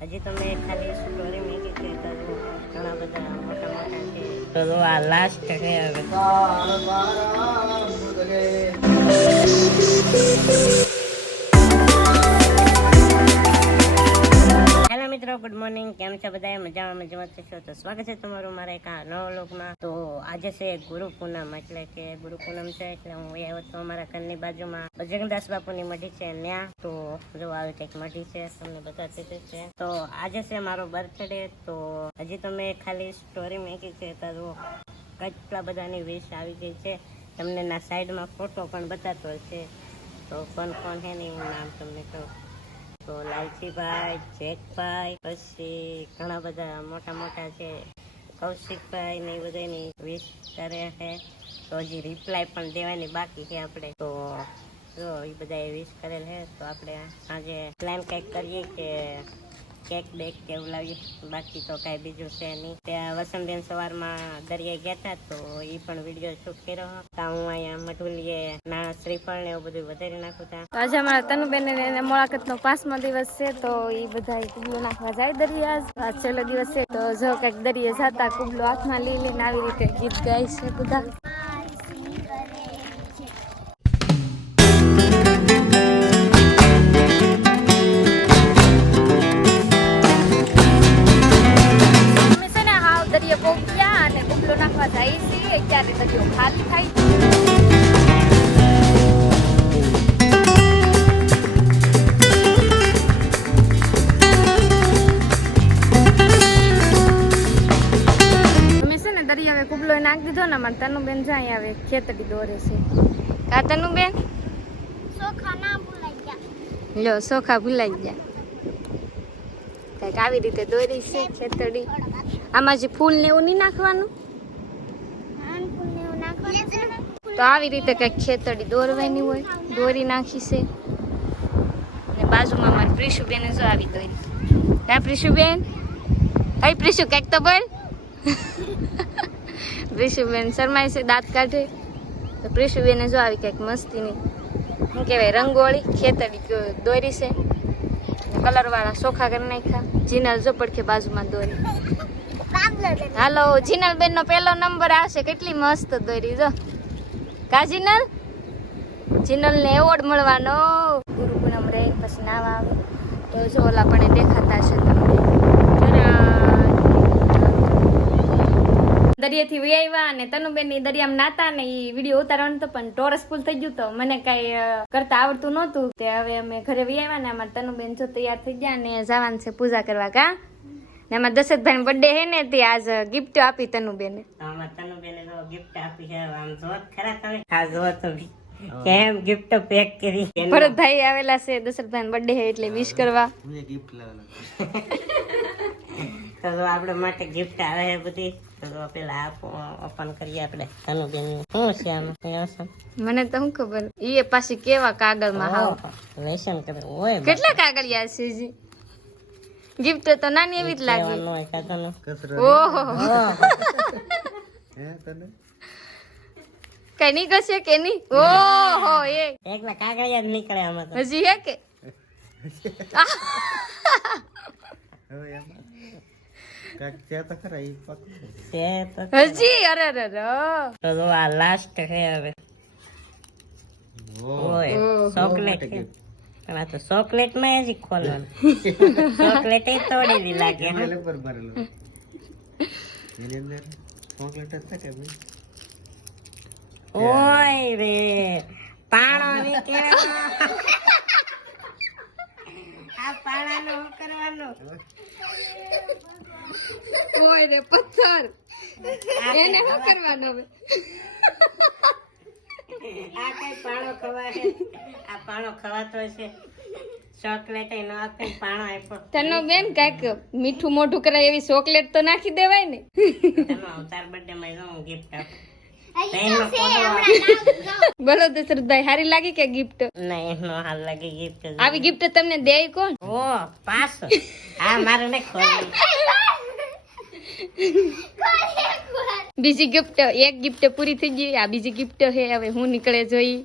હજી તો મેં ખાલી સ્ટોરી મૂકી કે તો ઘણા બધા મોટા મોટા છે. તો આ લાસ્ટ છે હવે. હેલો મિત્રો, ગુડ મોર્નિંગ. કેમ છો બધા મજામાં મજામાં થશો તો સ્વાગત છે તમારું મારા એક આ નવા લોકમાં તો આજે છે ગુરુ પૂનમ, એટલે કે ગુરુ પૂનમ છે, એટલે હું આવ્યો તો અમારા ઘરની બાજુમાં. બજરંગદાસ બાપુની મઢી છે ત્યાં તો જો આવી કંઈક મઢી છે, તમને બતાવી હતી છે. તો આજે છે મારો બર્થડે તો હજી તો મેં ખાલી સ્ટોરી મૂકી છે, તો કેટલા બધાની વિશ આવી ગઈ છે. તમને ના સાઈડમાં ફોટો પણ બતાતો છે. તો કોણ કોણ છે ને હું નામ તમને કહું. તો લાલજીભાઈ જેકભાઈ પછી ઘણા બધા મોટા મોટા છે, કૌશિકભાઈ ને એ બધાની વિશ કરે છે. તો હજી રિપ્લાય પણ દેવાની બાકી છે આપણે. તો જો એ બધા વિશ કરેલ છે, તો આપણે આજે પ્લાન કંઈક કરીએ કે કેક બેક કેવું લાવીએ. બાકી તો કાંઈ બીજું છે નહીં. ત્યાં વસંતબેન સવારમાં દરિયાએ ગયા હતા તો એ પણ વીડિયો શૂટ કર્યો. તો હું અહીંયા મઢુલીએ ના શ્રીફળ ને એવું બધું વધારી નાખું ત્યાં તો આજે અમારા તનુબેન એને મુલાકાતનો પાંચમો દિવસ છે, તો એ બધા કુબલો નાખવા જાય દરિયા. છેલ્લો દિવસ છે, તો જો કંઈક દરિયે જતા કુબલો હાથમાં લઈ લઈને આવી રીતે ગીત ગાય છે બધા. અમારે તનુબેન જાય આવે ખેતડી દોરે છે. કા તનુબેન લ્યો સોખા ભૂલાઈ ગયા. કંઈક આવી રીતે દોરી છે ખેતડી. આમાં જે ફૂલ ને એવું નહીં નાખવાનું? તો આવી રીતે કંઈક ખેતડી દોરવાની હોય દોરી નાખી છે. ને બાજુમાં મારી પ્રિશુબેન જો આવી દોરી. ના પ્રિશુબેન? હઈ પ્રિશુ કંઈક તો બોલ. પ્રિશુબેન શરમાય છે દાંત કાઢે. તો પ્રિશુબેને જો આવી કંઈક મસ્તીની, શું કહેવાય, રંગોળી ખેતડી ક- દોરી છે. કલરવાળા સોખા કરી નાખ્યા. જીનલ જો પડખે બાજુમાં દોરી. હાલો જીનલ બેન નો પહેલો નંબર આવશે કેટલી મસ્ત દોરી, જો. કા જીનલ? જીનલ ને એવોર્ડ મળવાનો. ગુરુ પૂનમ રહે, પછી નાવા આવે. તો જો ઓલા પણ દેખાતા છે તમને. દરિયાથી વી આવ્યા અને તનુબેનની દરિયામાં નાતા ને એ વીડિયો ઉતારવાનું તો પણ ટોરસ ફૂલ થઈ ગયું તો મને કઈ કરતા આવડતું નહોતું તે હવે અમે ઘરે વી આવ્યા ને અમારા તનુબેન જો તૈયાર થઈ ગયા ને જવાનું છે પૂજા કરવા કા? ને અમારા દશરથભાઈ બર્થડે હે ને તે આજ ગિફ્ટ આપી તનુબેને. તો આમાં તનુબેને જો gift આપી છે આમ જોત ખરા તમે. આ જો તો કેમ ગિફ્ટ પેક કરી? ભરતભાઈ આવેલા છે દશરથભાઈ બર્થડે હે એટલે વિશ કરવા. તો આપણે માટે ગિફ્ટ આવે છે બધી. તો પેલા ઓપન કરીએ આપણે. તનુબેન શું છે આમાં મને તો શું ખબર? એ પાછી કેવા કાગળમાં હાવ. ઓહો, કરે કેટલા કાગળિયા છે જી ગિફ્ટ તો નાની એવી જ લાગે. કહેવાનું હોય કાકાનું. ઓહો. કઈ નીકળશે કે નહીં? ઓહો એ. ના કાગળિયા જ નીકળે આમાં હજી હે કે? હવે તો હજી? અરે તો આ લાસ્ટ છે હવે. ઓય ચોકલેટ પણ આ તો ચોકલેટમાં હજી ખોલવાનું. ચોકલેટ એ તોડેલી લાગે હા. ઓય રે પાણો આ પાણાનો કરવાનું? ઓય રે પથ્થર. એને શું કરવાનું હવે? આ કઈ પાણો ખવાય આ પાણો ખવાતો છે. ચોકલેટ ન આપે પાણો આપ્યો. તનો બેન કાંઈક મીઠું મોઢું કરાય એવી ચોકલેટ તો નાખી દેવાય ને? તને અવતાર બર્થડે માં હું ગિફ્ટ આપું. બોલો દશરથભાઈ સારી લાગી કે ગિફ્ટ નહીં એનો હાલ લાગે ગિફ્ટ આવી ગિફ્ટ તમને દે કોણ? ઓ પાસ આ મારે ને બીજી ગિફ્ટ એક ગિફ્ટ પૂરી થઈ ગઈ આ બીજી ગિફ્ટ છે હવે હું નીકળે જોઈ.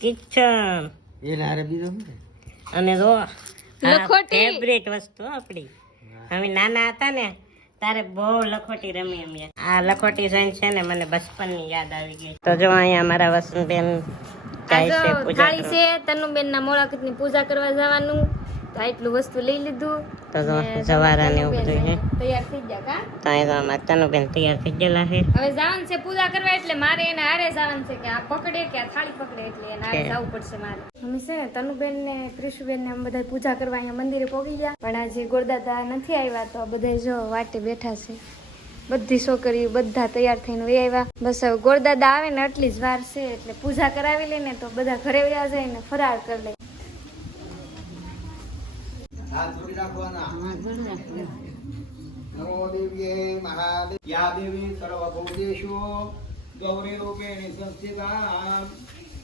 કિચન? અને જો લખોટી. ફેવરેટ વસ્તુ આપણી. અમે નાના હતા ને તારે બહુ લખોટી રમી એમ આ લખોટી જોઈને છે ને મને બચપનની યાદ આવી ગઈ. તો જો અહીંયા મારા વસંતબેન થાળી છે તનુબેન ના મોળાકતની પૂજા કરવા જવાનું. તો આટલું વસ્તુ લઈ લીધું. તો જવારા ને એવું બધું છે તૈયાર થઈ ગયા કા? તો તો અમારા તનુબેન તૈયાર થઈ ગયેલા છે. હવે જવાનું છે પૂજા કરવા એટલે મારે એને હારે જવાનું છે કે આ પકડે કે આ થાળી પકડે એટલે એને હારે જવું પડશે મારે. અમે છે ને તનુબેન ને ક્રિશુબેન ને અમે બધા પૂજા કરવા અહીંયા મંદિરે પહોંચી ગયા. પણ આજે ગોરદાદા નથી આવ્યા તો બધા જો વાટે બેઠા છે. બધી છોકરીઓ બધા તૈયાર થઈને વહી આવ્યા. બસ હવે ગોરદાદા આવે ને આટલી જ વાર છે એટલે પૂજા કરાવી લે ને તો બધા ઘરે વ્યા જાય ને ફરાર કરી લે. હાથ જોડી રાખવાના નમો દેવ્યે મહાદેવ યા દેવી સર્વભૂતેષુ ગૌરી રૂપેણ સંસ્થિતા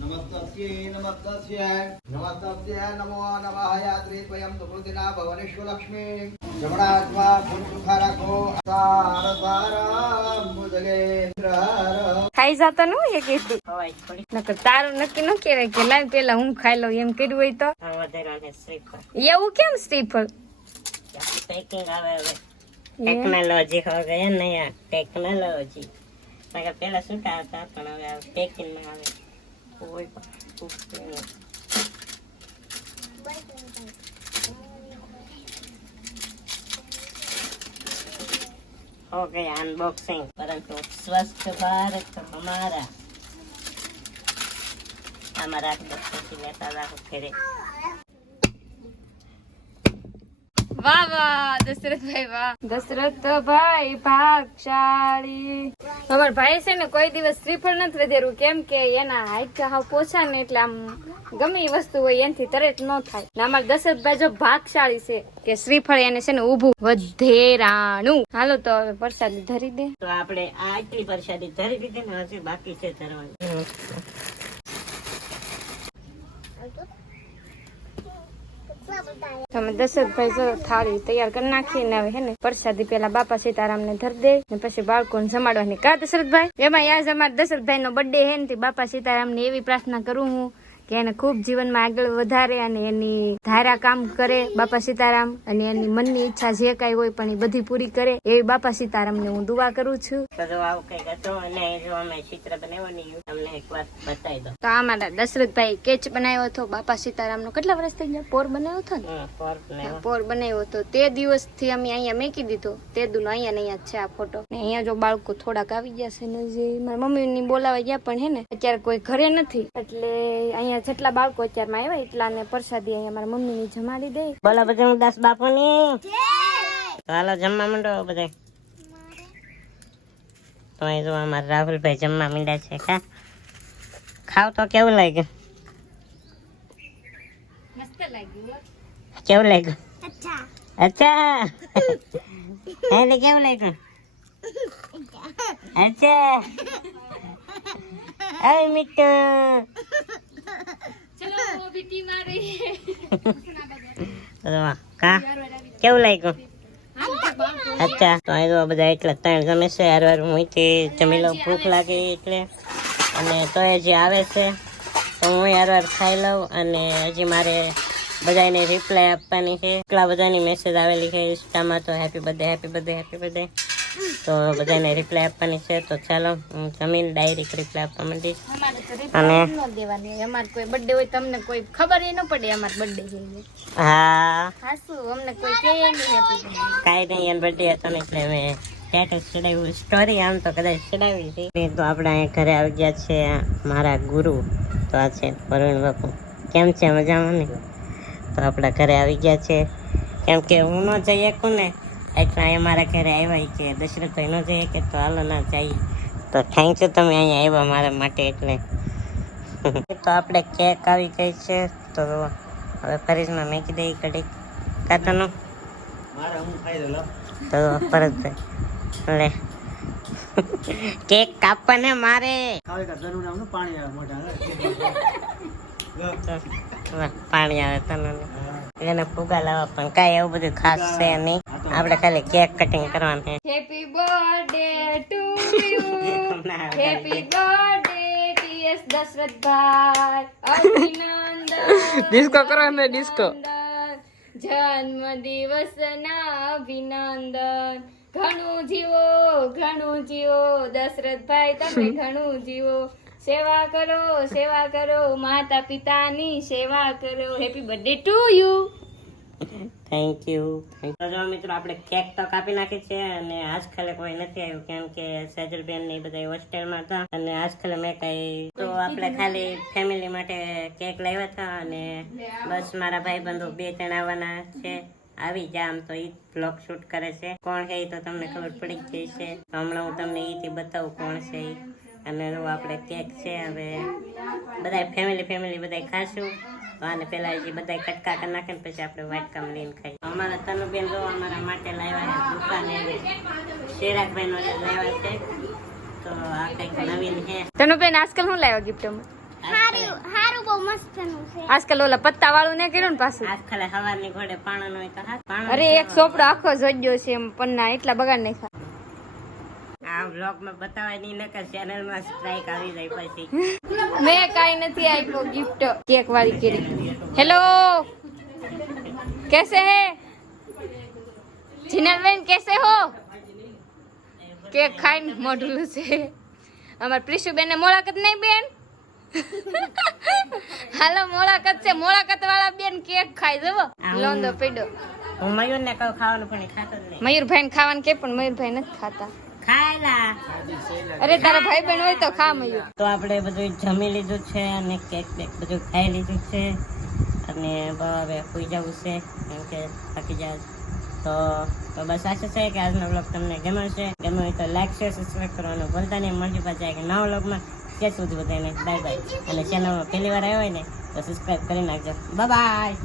નમસ્તસ્યે નમસ્તસ્ય. નમસ્તસ્ય નમો નમઃ યાત્રી ત્વયં સુકૃતિના ભવનેશ્વ લક્ષ્મી ફૂલ રાખો સાર સારા મુદગેન્દ્ર ખાઈ જતો નું એ કીધું. નકર તારું નક્કી ન કહેવાય કે લાવ પેલા હું ખાઈ લઉં એમ કર્યું હોય તો. એવું કેમ શ્રીફળ ટેકનોલોજી હવે. ગયા ને અહીંયા ટેકનોલોજી નકર પેલા છૂટા હતા પણ હવે પેકિંગમાં આવે. કોઈ પણ પૂછતું નહીં. हो गया अनबॉक्सिंग परंतु स्वस्थ भारत हमारा हमारा डॉक्टर की नेता खेड़े વાહ વાહ દશરથભાઈ વાહ. દશરથભાઈ ભાગશાળી. અમારા ભાઈ છે ને કોઈ દિવસ શ્રીફળ નથી વધેરું. કેમ કે એના હાઈટ હાવ પોછા ને એટલે આમ ગમે એ વસ્તુ હોય એનાથી તરત ન થાય. ને અમારા દશરથભાઈ જો ભાગશાળી છે કે શ્રીફળ એને છે ને ઊભું વધેરાણું. હાલો તો હવે પ્રસાદી ધરી દે. તો આપણે આટલી પ્રસાદી ધરી દીધી ને હજી બાકી છે ધરવાની. તમે દશરથભાઈ જો થાળી તૈયાર કરી નાખી ને હવે હે ને, પ્રસાદી પેલા બાપા સીતારામ ને ધરી દે ને પછી બાળકોને જમાડવાની. કા દશરથભાઈ? એમાં યાદ અમારા દશરથભાઈ નો બર્થડે હે ને બાપા સીતારામ ને એવી પ્રાર્થના કરું હું કે એને ખૂબ જીવનમાં આગળ વધારે અને એની ધારા કામ કરે બાપા સીતારામ અને એની મનની ઈચ્છા જે કાંઈ હોય પણ એ બધી પૂરી કરે એવી બાપા સીતારામને હું દુઆ કરું છું. તો આવું કંઈક હતું અને જો અમે ચિત્ર બનાવવાની તમને એક વાત બતાવી દો તો આ મારા દશરથભાઈ કેચ બનાવ્યો હતો બાપા સીતારામનો કેટલા વર્ષ થઈ ગયા પોર બનાવ્યો હતો ને. પોર બનાવ્યો. હતો. તે દિવસથી અમે અહીંયા મેકી દીધો. તે દુનો અહીંયા ને અહીંયા છે આ ફોટો. ને અહીંયા જો બાળકો થોડાક આવી ગયા છે ને જે મારા મમ્મી ની બોલાવા ગયા પણ હે ને અત્યારે કોઈ ઘરે નથી. એટલે અહીંયા જેટલા બાળકો અત્યારમાં આવ્યા એટલાને પ્રસાદી અહીંયા મારા મમ્મીની જમાડી દે. બોલો બધા દાસ બાપુની. તો હાલો જમવા માંડો બધા તો અહીં જો અમારા રાહુલભાઈ જમવા માંડ્યા છે કા ખાવ તો કેવું લાગ્યું? મસ્ત લાગ્યું કેવું લાગ્યું? અચ્છા. એને કેવું લાગ્યું? અચ્છા. અરે મીઠુ ચલો બીટી મારી તો કેવું લાગ્યું? અચ્છા. તો અહીં બધા એટલા ત્રણ છે. હાર વાર મુંથી જમી લઉં ભૂખ લાગે એટલે. અને તો એ જે આવે છે, તો હું હાર વાર ખાઈ લઉં અને હજી મારે બધાને રિપ્લાય આપવાની છે. એટલા બધાની મેસેજ આવેલી છે ઇન્સ્ટામાં તો happy birthday happy birthday happy birthday તો બધાને રિપ્લાય આપવાની છે. તો ચાલો, હું જમીન ડાયરેક્ટ રિપ્લાય આપવા માંડીશ. અને અમારે કોઈ બર્થડે હોય તમને કોઈ ખબર ન પડે અમાર બર્થડે છે હા. હાસુ અમને કોઈ કહે નહીં કાંઈ નહીં એન બર્થડે હતો ને એટલે મેં ચડાવ્યું. સ્ટોરી આમ તો કદાચ ચડાવી હતી તો આપણે અહીંયા ઘરે આવી ગયા છે મારા ગુરુ. તો આ છે પ્રવીણ બાપુ. કેમ છે? મજામાં ને? તો આપણા ઘરે આવી ગયા છે. કેમ કે હું ન જઈ શકું ને? એટલે મારા ઘરે આવ્યા કે દશરથભાઈ ન જઈએ કે તો હાલો ના જઈએ. તો થેન્ક યુ તમે અહીંયા આવ્યા મારા માટે એટલે. તો આપણે કેક આવી ગઈ છે. તો હવે ફરીજમાં મેકી દઈ કડીક કાતરનું મારે હું ખાઈ લો તો પરત લે. કેક કાપવાને મારે. પાણી આવે તને એને ફુગા લાવવા પણ કાંઈ એવું બધું ખાસ છે નહીં. આપણે ખાલી કેક કટિંગ કરવાનું happy birthday to you happy birthday TS Dashrathbhai અભિનંદન ડિસ્કો કરો ડિસ્કો જન્મ દિવસના અભિનંદન ઘણું જીવો ઘણું જીવો દશરથભાઈ તમે ઘણું જીવો સેવા કરો સેવા કરો માતા પિતાની સેવા કરો happy birthday to you thank you જો મિત્રો આપણે કેક તો કાપી નાખી છે અને આજકાલે કોઈ નથી આવ્યું કેમ કે સેજલબેન ને બધા હોસ્ટેલમાં હતા અને આજકાલે મેં કઈ તો આપણે ખાલી ફેમિલી માટે કેક લાવ્યા હતા અને બસ મારા ભાઈ બંધુ બે ત્રણ આવવાના છે. આવી જા આમ તો ઈ બ્લોગ શૂટ કરે છે. કોણ છે એ તો તમને ખબર પડી જ ગઈ છે. તો હમણાં હું તમને ઈથી બતાવું કોણ છે એ અને આપણે કેક છે હવે બધા ફેમિલી ફેમિલી બધા ખાશું. આને પેલા જે બધા કટકા કરી નાખે ને પછી આપણે વાટકામાં લઈને ખાઈ અમારા તનુબેન જો અમારા માટે લાવ્યા છે દુકાને શેરાકભાઈ નો લાવ્યા છે તો આ કંઈક નવીન છે. તનુબેન આજકાલ શું લાવ્યો ગિફ્ટમાં આજકાલ ઓલા પત્તા વાળું ને કર્યું ને પાછું? આજકાલ હવારની ઘોડે પાણો હોય તો અરે એક સોપડો આખો જોડ્યો છે એમ પન્ના એટલા બગાડ નાખ્યા. આ બ્લોગમાં બતાવાય નહીં નકર ચેનલમાં સ્ટ્રાઇક આવી જાય પછી. મેં કાઈ નથી આપ્યો ગિફ્ટ કેક વાળી કેરી. હેલો કેસે હે? જીનલબેન કેસે હો? કેક ખાઈને મોઢું છે અમાર પ્રિશુબેન ને મોળાકત નહીં બેન? હાલો મોળાકત છે. મોળાકત વાળા બેન કેક ખાઈ જવો લોંદો પીડો. હું મયુર ને કહું ખાવાનું પણ ખાતો નહીં. મયુરભાઈ ને ખાવાનું કે પણ મયુરભાઈ નથી ખાતા. અરે તારા ભાઈ બહેન હોય તો ખા મયું તો આપણે બધું જમી લીધું છે અને કેક બેક બધું ખાઈ લીધું છે. અને હવે સુઈ જવું છે કેમ કે થાકી જાય. તો તો બસ આશા છે કે આજનો બ્લોગ તમને ગમ્યો છે ગમ્યો હોય તો લાઈક શેર સબસ્ક્રાઈબ કરવાનું ભૂલતા નહીં. મળશે પાછા એક નવા બ્લોગમાં ત્યાં સુધી બધાને બાય બાય અને ચેનલમાં પહેલી વાર આવ્યો હોય ને તો સબસ્ક્રાઈબ કરી નાખજો. Bye bye